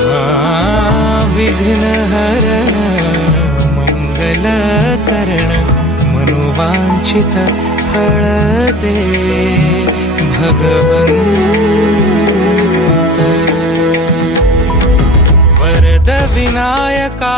हा विघ्नहरण मङ्गलकरण मनोवाञ्छित हगवन् वरद विनायका